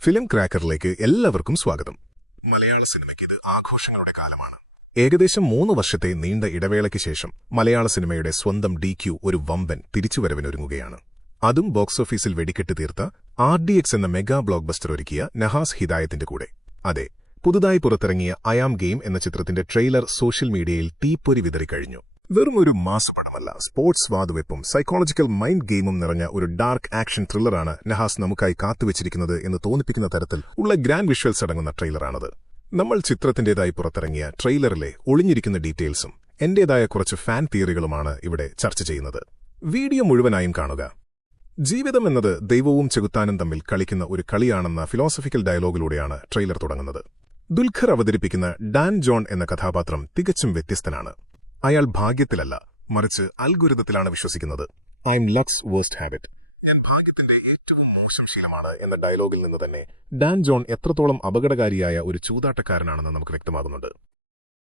Film ക്രാക്കറിലേക്ക് എല്ലാവർക്കും സ്വാഗതം. മലയാള സിനിമയ്ക്ക് ഇത് ആഘോഷങ്ങളുടെ കാലമാണ്. ഏകദേശം 3 വർഷത്തെ നീണ്ട ഇടവേളയ്ക്ക് ശേഷം മലയാള സിനിമയുടെ സ്വന്തം DQ ഒരു വമ്പൻ തിരിച്ചുവരവിനൊരുങ്ങുകയാണ്. അതും ബോക്സ് ഓഫീസിൽ വെടിക്കെട്ട് തീർത്ത RDX എന്ന മെഗാ ബ്ലോക്ക് ബസ്റ്റർ ഒരുക്കിയ നഹാസ് ഹിദായത്തിന്റെ കൂടെ. അതെ, പുതുതായി പുറത്തിറങ്ങിയ ഐ ആം ഗെയിം എന്ന ചിത്രത്തിന്റെ ട്രെയിലർ സോഷ്യൽ മീഡിയയിൽ തീപ്പൊരി വിതറിക്കഴിഞ്ഞു. വെറും ഒരു മാസ് പടമല്ല, സ്പോർട്സ് വാതുവെപ്പും സൈക്കോളജിക്കൽ മൈൻഡ് ഗെയിമും നിറഞ്ഞ ഒരു ഡാർക്ക് ആക്ഷൻ ത്രില്ലറാണ് നഹാസ് നമുക്കായി കാത്തുവച്ചിരിക്കുന്നത് എന്ന് തോന്നിപ്പിക്കുന്ന തരത്തിൽ ഉള്ള ഗ്രാൻഡ് വിഷ്വൽസ് അടങ്ങുന്ന ട്രെയിലറാണത്. നമ്മൾ ചിത്രത്തിന്റേതായി പുറത്തിറങ്ങിയ ട്രെയിലറിലെ ഒളിഞ്ഞിരിക്കുന്ന ഡീറ്റെയിൽസും എന്റേതായ കുറച്ച് ഫാൻ തിയറികളുമാണ് ഇവിടെ ചർച്ച ചെയ്യുന്നത്. വീഡിയോ മുഴുവനായും കാണുക. ജീവിതം എന്നത് ദൈവവും ചെകുത്താനും തമ്മിൽ കളിക്കുന്ന ഒരു കളിയാണെന്ന ഫിലോസഫിക്കൽ ഡയലോഗിലൂടെയാണ് ട്രെയിലർ തുടങ്ങുന്നത്. ദുൽഖർ അവതരിപ്പിക്കുന്ന ഡാൻ ജോൺ എന്ന കഥാപാത്രം തികച്ചും വ്യത്യസ്തനാണ്. അയാൾ ഭാഗ്യത്തിലല്ല, മറിച്ച് അൽഗുരിതത്തിലാണ് വിശ്വസിക്കുന്നത്. I M lux worst habit, ഞാൻ ഭാഗ്യത്തിന്റെ ഏറ്റവും മോശം ശീലമാണ് എന്ന ഡയലോഗിൽ നിന്ന് തന്നെ ഡാൻ ജോൺ എത്രത്തോളം അപകടകാരിയായ ഒരു ചൂതാട്ടക്കാരനാണെന്ന് നമുക്ക് വ്യക്തമാകുന്നുണ്ട്.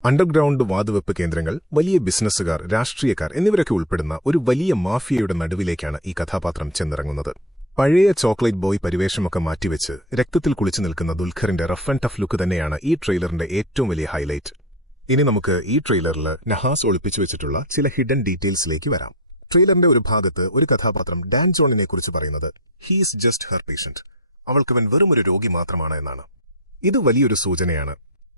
അണ്ടർഗ്രൗണ്ട് വാതുവെപ്പ് കേന്ദ്രങ്ങൾ, വലിയ ബിസിനസ്സുകാർ, രാഷ്ട്രീയക്കാർ എന്നിവരൊക്കെ ഉൾപ്പെടുന്ന ഒരു വലിയ മാഫിയയുടെ നടുവിലേക്കാണ് ഈ കഥാപാത്രം ചെന്നിറങ്ങുന്നത്. പഴയ ചോക്ലേറ്റ് ബോയ് പരിവേഷമൊക്കെ മാറ്റിവെച്ച് രക്തത്തിൽ കുളിച്ചു നിൽക്കുന്ന ദുൽഖറിന്റെ റഫ് ആൻഡ് ടഫ് ലുക്ക് തന്നെയാണ് ഈ ട്രെയിലറിന്റെ ഏറ്റവും വലിയ ഹൈലൈറ്റ്. ഇനി നമുക്ക് ഈ ട്രെയിലറിൽ നഹാസ് ഒളിപ്പിച്ചു വെച്ചിട്ടുള്ള ചില ഹിഡൻ ഡീറ്റെയിൽസിലേക്ക് വരാം. ട്രെയിലറിന്റെ ഒരു ഭാഗത്ത് ഒരു കഥാപാത്രം ഡാൻ ജോണിനെക്കുറിച്ച് പറയുന്നത് ഹീസ് ജസ്റ്റ് ഹെർ പേഷ്യന്റ്, അവൾക്കവൻ വെറുമൊരു രോഗി മാത്രമാണ് എന്നാണ്. ഇത് വലിയൊരു സൂചനയാണ്.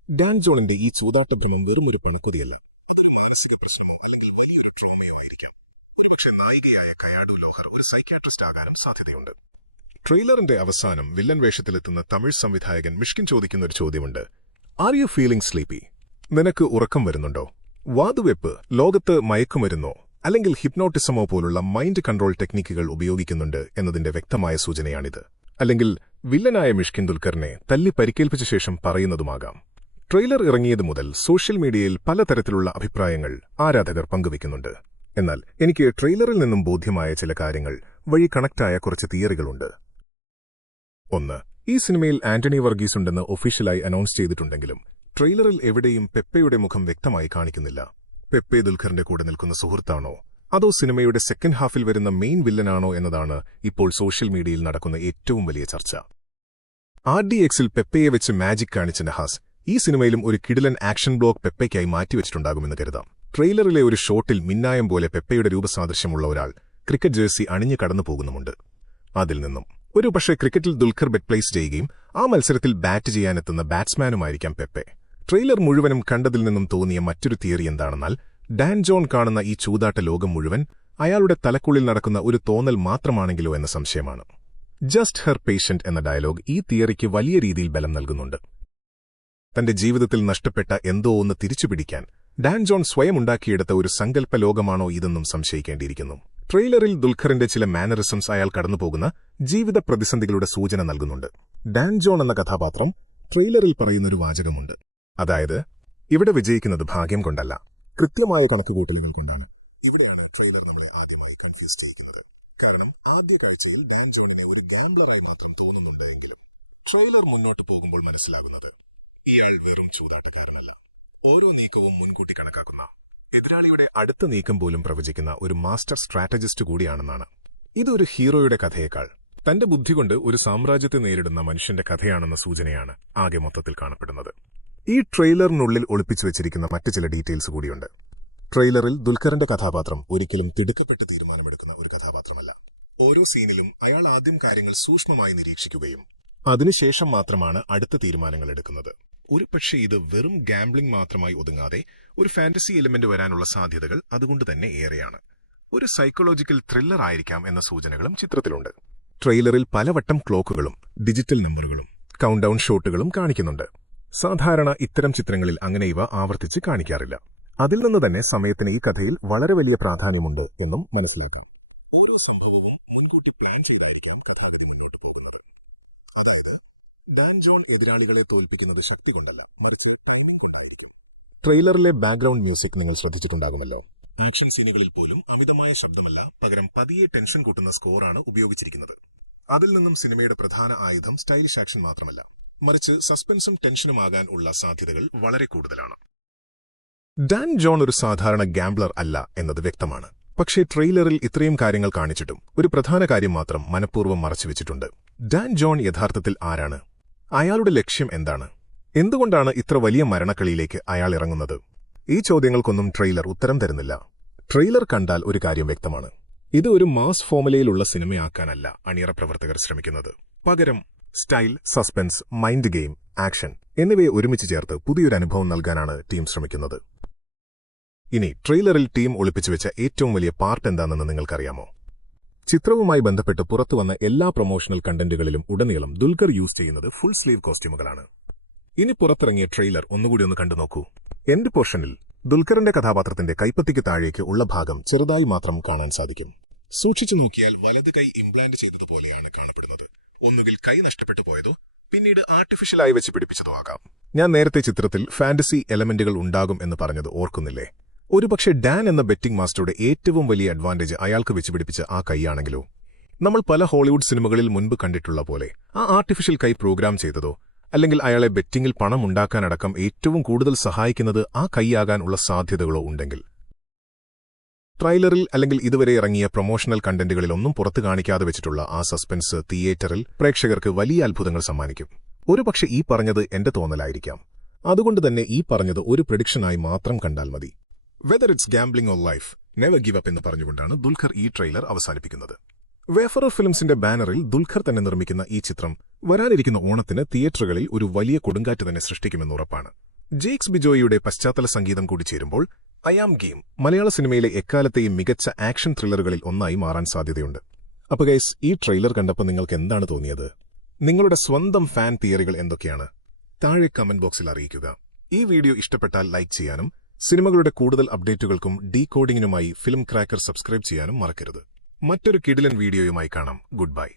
ഡാൻ ജോണിന്റെ ഈ ചൂതാട്ടഭ്രമം വെറുമൊരു പണക്കൊതിയല്ലേ, അതൊരു മാനസിക പ്രശ്നമോ അല്ലെങ്കിൽ വലിയൊരു ട്രോമയോ ആയിരിക്കാം. ഒരുപക്ഷെ നായികയായ കയാഡു ലോഹർ ഒരു സൈക്യാട്രിസ്റ്റ് ആകാനും സാധ്യതയുണ്ട്. ട്രെയിലറിന്റെ അവസാനം വില്ലൻ വേഷത്തിലെത്തുന്ന തമിഴ് സംവിധായകൻ മിഷ്കിൻ ചോദിക്കുന്ന ഒരു ചോദ്യമുണ്ട്. Are you feeling sleepy? നിനക്ക് ഉറക്കം വരുന്നുണ്ടോ? വാതുവെപ്പ് ലോകത്ത് മയക്കുമരുന്നോ അല്ലെങ്കിൽ ഹിപ്നോട്ടിസമോ പോലുള്ള മൈൻഡ് കൺട്രോൾ ടെക്നിക്കുകൾ ഉപയോഗിക്കുന്നുണ്ട് എന്നതിന്റെ വ്യക്തമായ സൂചനയാണിത്. അല്ലെങ്കിൽ വില്ലനായ മിഷ്കിൻ ദുൽഖറിനെ തല്ലി പരിക്കേൽപ്പിച്ച ശേഷം പറയുന്നതുമാകാം. ട്രെയിലർ ഇറങ്ങിയത് മുതൽ സോഷ്യൽ മീഡിയയിൽ പലതരത്തിലുള്ള അഭിപ്രായങ്ങൾ ആരാധകർ പങ്കുവയ്ക്കുന്നുണ്ട്. എന്നാൽ എനിക്ക് ട്രെയിലറിൽ നിന്നും ബോധ്യമായ ചില കാര്യങ്ങൾ വഴി കണക്റ്റായ കുറച്ച് തിയറികളുണ്ട്. 1. ഈ സിനിമയിൽ ആന്റണി വർഗീസ് ഉണ്ടെന്ന് ഒഫീഷ്യലായി അനൗൺസ് ചെയ്തിട്ടുണ്ടെങ്കിലും ട്രെയിലറിൽ എവിടെയും പെപ്പയുടെ മുഖം വ്യക്തമായി കാണിക്കുന്നില്ല. പെപ്പെ ദുൽഖറിന്റെ കൂടെ നിൽക്കുന്ന സുഹൃത്താണോ അതോ സിനിമയുടെ സെക്കൻഡ് ഹാഫിൽ വരുന്ന മെയിൻ വില്ലനാണോ എന്നതാണ് ഇപ്പോൾ സോഷ്യൽ മീഡിയയിൽ നടക്കുന്ന ഏറ്റവും വലിയ ചർച്ച. RDXൽ പെപ്പയെ വെച്ച് മാജിക് കാണിച്ച നഹാസ് ഈ സിനിമയിലും ഒരു കിടിലൻ ആക്ഷൻ ബ്ലോക്ക് പെപ്പയ്ക്കായി മാറ്റിവെച്ചിട്ടുണ്ടാകുമെന്ന് കരുതാം. ട്രെയിലറിലെ ഒരു ഷോട്ടിൽ മിന്നായം പോലെ പെപ്പയുടെ രൂപസാദൃശ്യമുള്ള ഒരാൾ ക്രിക്കറ്റ് ജേഴ്സി അണിഞ്ഞു കടന്നു പോകുന്നുമുണ്ട്. അതിൽ നിന്നും ഒരു പക്ഷേ ക്രിക്കറ്റിൽ ദുൽഖർ ബെറ്റ് പ്ലേസ് ചെയ്യുകയും ആ മത്സരത്തിൽ ബാറ്റ് ചെയ്യാനെത്തുന്ന ബാറ്റ്സ്മാനുമായിരിക്കാം പെപ്പെ. ട്രെയിലർ മുഴുവനും കണ്ടതിൽ നിന്നും തോന്നിയ മറ്റൊരു തിയറി എന്താണെന്നാൽ ഡാൻ ജോൺ കാണുന്ന ഈ ചൂതാട്ട ലോകം മുഴുവൻ അയാളുടെ തലക്കുള്ളിൽ നടക്കുന്ന ഒരു തോന്നൽ മാത്രമാണെങ്കിലോ എന്ന സംശയമാണ്. ജസ്റ്റ് ഹെർ പേഷ്യന്റ് എന്ന ഡയലോഗ് ഈ തിയറിക്ക് വലിയ രീതിയിൽ ബലം നൽകുന്നുണ്ട്. തന്റെ ജീവിതത്തിൽ നഷ്ടപ്പെട്ട എന്തോ ഒന്ന് തിരിച്ചുപിടിക്കാൻ ഡാൻ ജോൺ സ്വയം ഉണ്ടാക്കിയെടുത്ത ഒരു സങ്കല്പ ലോകമാണോ ഇതെന്നും സംശയിക്കേണ്ടിയിരിക്കുന്നു. ട്രെയിലറിൽ ദുൽഖറിന്റെ ചില മാനറിസംസ് അയാൾ കടന്നുപോകുന്ന ജീവിത പ്രതിസന്ധികളുടെ സൂചന നൽകുന്നുണ്ട്. ഡാൻ ജോൺ എന്ന കഥാപാത്രം ട്രെയിലറിൽ പറയുന്നൊരു വാചകമുണ്ട്. അതായത്, ഇവിടെ വിജയിക്കുന്നത് ഭാഗ്യം കൊണ്ടല്ല, കൃത്യമായ കണക്കുകൂട്ടലുകൾ കൊണ്ടാണ്. ഇവിടെയാണ് ട്രെയിലർ നമ്മളെ ആദ്യമായി കൺഫ്യൂസ് ചെയ്യിക്കുന്നത്. കാരണം ആദ്യ കാഴ്ചയിൽ ഡാൻ ജോണിനെ ഒരു ഗാംബ്ലറായി മാത്രം തോന്നുന്നുണ്ട് എങ്കിലും ട്രെയിലർ മുന്നോട്ട് പോകുമ്പോൾ മനസ്സിലാകുന്നത് ഇയാൾ വെറും ചൂതാട്ടക്കാരനല്ല, ഓരോ നീക്കവും മുൻകൂട്ടി കണക്കാക്കുന്ന, എതിരാളിയുടെ അടുത്ത നീക്കം പോലും പ്രവചിക്കുന്ന ഒരു മാസ്റ്റർ സ്ട്രാറ്റജിസ്റ്റ് കൂടിയാണെന്നാണ്. ഇതൊരു ഹീറോയുടെ കഥയേക്കാൾ തന്റെ ബുദ്ധി കൊണ്ട് ഒരു സാമ്രാജ്യത്തെ നേരിടുന്ന മനുഷ്യന്റെ കഥയാണെന്ന സൂചനയാണ് ആകെ മൊത്തത്തിൽ കാണപ്പെടുന്നത്. ഈ ട്രെയിലറിനുള്ളിൽ ഒളിപ്പിച്ചു വെച്ചിരിക്കുന്ന മറ്റു ചില ഡീറ്റെയിൽസ് കൂടിയുണ്ട്. ട്രെയിലറിൽ ദുൽഖറിന്റെ കഥാപാത്രം ഒരിക്കലും തിടുക്കപ്പെട്ട് തീരുമാനമെടുക്കുന്ന ഒരു കഥാപാത്രമല്ല. ഓരോ സീനിലും അയാൾ ആദ്യം കാര്യങ്ങൾ സൂക്ഷ്മമായി നിരീക്ഷിക്കുകയും അതിനുശേഷം മാത്രമാണ് അടുത്ത തീരുമാനങ്ങൾ എടുക്കുന്നത്. ഒരുപക്ഷെ ഇത് വെറും ഗാംബ്ലിംഗ് മാത്രമായി ഒതുങ്ങാതെ ഒരു ഫാന്റസി എലിമെന്റ് വരാനുള്ള സാധ്യതകൾ അതുകൊണ്ട് തന്നെ ഏറെയാണ്. ഒരു സൈക്കോളജിക്കൽ ത്രില്ലർ ആയിരിക്കാം എന്ന സൂചനകളും ചിത്രത്തിലുണ്ട്. ട്രെയിലറിൽ പലവട്ടം ക്ലോക്കുകളും ഡിജിറ്റൽ നമ്പറുകളും കൗണ്ട് ഡൗൺ ഷോട്ടുകളും കാണിക്കുന്നുണ്ട്. സാധാരണ ഇത്തരം ചിത്രങ്ങളിൽ അങ്ങനെ ഇവ ആവർത്തിച്ച് കാണിക്കാറില്ല. അതിൽ നിന്ന് തന്നെ സമയത്തിന് ഈ കഥയിൽ വളരെ വലിയ പ്രാധാന്യമുണ്ട് എന്നും മനസ്സിലാക്കാം. ഓരോ സംഭവവും മുൻകൂട്ടി പ്ലാൻ ചെയ്തായിരിക്കാം കഥാഗതി മുന്നോട്ട് പോകുന്നത്. അതായത് ഡാൻ ജോൺ എതിരാളികളെ തോൽപ്പിക്കുന്നത് ശക്തി കൊണ്ടല്ല, മറിച്ച് ടൈമിംഗ് കൊണ്ടായിരിക്കും. ട്രെയിലറിലെ ബാക്ക്ഗ്രൗണ്ട് മ്യൂസിക് നിങ്ങൾ ശ്രദ്ധിച്ചിട്ടുണ്ടാകുമല്ലോ. ആക്ഷൻ സീനുകളിൽ പോലും അമിതമായ ശബ്ദമല്ല, പകരം പതിയെ ടെൻഷൻ കൂട്ടുന്ന സ്കോറാണ് ഉപയോഗിച്ചിരിക്കുന്നത്. അതിൽ നിന്നും സിനിമയുടെ പ്രധാന ആയുധം സ്റ്റൈലിഷ് ആക്ഷൻ മാത്രമല്ല, മറിച്ച് സസ്പെൻസും ടെൻഷനുമാകാൻ ഉള്ള സാധ്യതകൾ വളരെ കൂടുതലാണ്. ഡാൻ ജോൺ ഒരു സാധാരണ ഗാംബ്ലർ അല്ല എന്നത് വ്യക്തമാണ്. പക്ഷേ ട്രെയിലറിൽ ഇത്രയും കാര്യങ്ങൾ കാണിച്ചിട്ടും ഒരു പ്രധാന കാര്യം മാത്രം മനഃപൂർവ്വം മറച്ചുവെച്ചിട്ടുണ്ട്. ഡാൻ ജോൺ യഥാർത്ഥത്തിൽ ആരാണ്? അയാളുടെ ലക്ഷ്യം എന്താണ്? എന്തുകൊണ്ടാണ് ഇത്ര വലിയ മരണക്കളിയിലേക്ക് അയാൾ ഇറങ്ങുന്നത്? ഈ ചോദ്യങ്ങൾക്കൊന്നും ട്രെയിലർ ഉത്തരം തരുന്നില്ല. ട്രെയിലർ കണ്ടാൽ ഒരു കാര്യം വ്യക്തമാണ്. ഇത് ഒരു മാസ് ഫോർമുലയിലുള്ള സിനിമയാക്കാനല്ല അണിയറ പ്രവർത്തകർ ശ്രമിക്കുന്നത്. പകരം style, suspense, mind game, action എന്നിവയെ ഒരുമിച്ച് ചേർത്ത് പുതിയൊരു അനുഭവം നൽകാനാണ് ടീം ശ്രമിക്കുന്നത്. ഇനി ട്രെയിലറിൽ ടീം ഒളിപ്പിച്ചുവെച്ച ഏറ്റവും വലിയ പാർട്ട് എന്താണെന്ന് നിങ്ങൾക്കറിയാമോ? ചിത്രവുമായി ബന്ധപ്പെട്ട് പുറത്തുവന്ന എല്ലാ പ്രൊമോഷണൽ കണ്ടന്റുകളിലും ഉടനീളം ദുൽഖർ യൂസ് ചെയ്യുന്നത് ഫുൾ സ്ലീവ് കോസ്റ്റ്യൂമുകളാണ്. ഇനി പുറത്തിറങ്ങിയ ട്രെയിലർ ഒന്നുകൂടി ഒന്ന് കണ്ടുനോക്കൂ. എൻഡ് പോർഷനിൽ ദുൽഖറിന്റെ കഥാപാത്രത്തിന്റെ കൈപ്പത്തിക്ക് താഴേക്ക് ഉള്ള ഭാഗം ചെറുതായി മാത്രം കാണാൻ സാധിക്കും. സൂക്ഷിച്ചു നോക്കിയാൽ വലത് കൈ ഇംപ്ലാന്റ് ചെയ്തതുപോലെയാണ് കാണപ്പെടുന്നത്. ഒന്നുകിൽ കൈ നഷ്ടപ്പെട്ടു പോയതോ പിന്നീട് ആർട്ടിഫിഷ്യലായി വെച്ച് പിടിപ്പിച്ചതോ ആകാം. ഞാൻ നേരത്തെ ചിത്രത്തിൽ ഫാന്റസി എലമെന്റുകൾ ഉണ്ടാകും എന്ന് പറഞ്ഞത് ഓർക്കുന്നില്ലേ? ഒരുപക്ഷെ ഡാൻ എന്ന ബെറ്റിംഗ് മാസ്റ്ററുടെ ഏറ്റവും വലിയ അഡ്വാൻറ്റേജ് അയാൾക്ക് വെച്ചുപിടിപ്പിച്ച ആ കൈയാണെങ്കിലോ? നമ്മൾ പല ഹോളിവുഡ് സിനിമകളിൽ മുൻപ് കണ്ടിട്ടുള്ള പോലെ ആ ആർട്ടിഫിഷ്യൽ കൈ പ്രോഗ്രാം ചെയ്തതോ അല്ലെങ്കിൽ അയാളെ ബെറ്റിംഗിൽ പണം ഉണ്ടാക്കാനടക്കം ഏറ്റവും കൂടുതൽ സഹായിക്കുന്നത് ആ കൈയാകാനുള്ള സാധ്യതകളോ ഉണ്ടെങ്കിൽ? ട്രെയിലറിൽ അല്ലെങ്കിൽ ഇതുവരെ ഇറങ്ങിയ പ്രൊമോഷണൽ കണ്ടന്റുകളിലൊന്നും പുറത്തു കാണിക്കാതെ വെച്ചിട്ടുള്ള ആ സസ്പെൻസ് തിയേറ്ററിൽ പ്രേക്ഷകർക്ക് വലിയ അത്ഭുതങ്ങൾ സമ്മാനിക്കും. ഒരുപക്ഷെ ഈ പറഞ്ഞത് എന്റെ തോന്നലായിരിക്കാം. അതുകൊണ്ടുതന്നെ ഈ പറഞ്ഞത് ഒരു പ്രഡിക്ഷനായി മാത്രം കണ്ടാൽ മതി. Whether it's gambling or life, never give up എന്ന് പറഞ്ഞുകൊണ്ടാണ് ദുൽഖർ ഈ ട്രെയിലർ അവസാനിപ്പിക്കുന്നത്. വേഫറർ ഫിലിംസിന്റെ ബാനറിൽ ദുൽഖർ തന്നെ നിർമ്മിക്കുന്ന ഈ ചിത്രം വരാനിരിക്കുന്ന ഓണത്തിന് തിയേറ്ററുകളിൽ ഒരു വലിയ കൊടുങ്കാറ്റ് തന്നെ സൃഷ്ടിക്കുമെന്ന് ഉറപ്പാണ്. ജെയ്ക്സ് ബിജോയിയുടെ പശ്ചാത്തല സംഗീതം കൂടി ചേരുമ്പോൾ ഐ ആം ഗെയിം മലയാള സിനിമയിലെ എക്കാലത്തെയും മികച്ച ആക്ഷൻ ത്രില്ലറുകളിൽ ഒന്നായി മാറാൻ സാധ്യതയുണ്ട്. അപ്പോൾ ഗൈസ്, ഈ ട്രെയിലർ കണ്ടപ്പോൾ നിങ്ങൾക്ക് എന്താണ് തോന്നിയത്? നിങ്ങളുടെ സ്വന്തം ഫാൻ തിയറികൾ എന്തൊക്കെയാണ്? താഴെ കമന്റ് ബോക്സിൽ അറിയിക്കുക. ഈ വീഡിയോ ഇഷ്ടപ്പെട്ടാൽ ലൈക്ക് ചെയ്യാനും സിനിമകളുടെ കൂടുതൽ അപ്ഡേറ്റുകൾക്കും ഡീകോഡിംഗിനുമായി ഫിലിം ക്രാക്കർ സബ്സ്ക്രൈബ് ചെയ്യാനും മറക്കരുത്. മറ്റൊരു കിടിലൻ വീഡിയോയുമായി കാണാം. Good bye.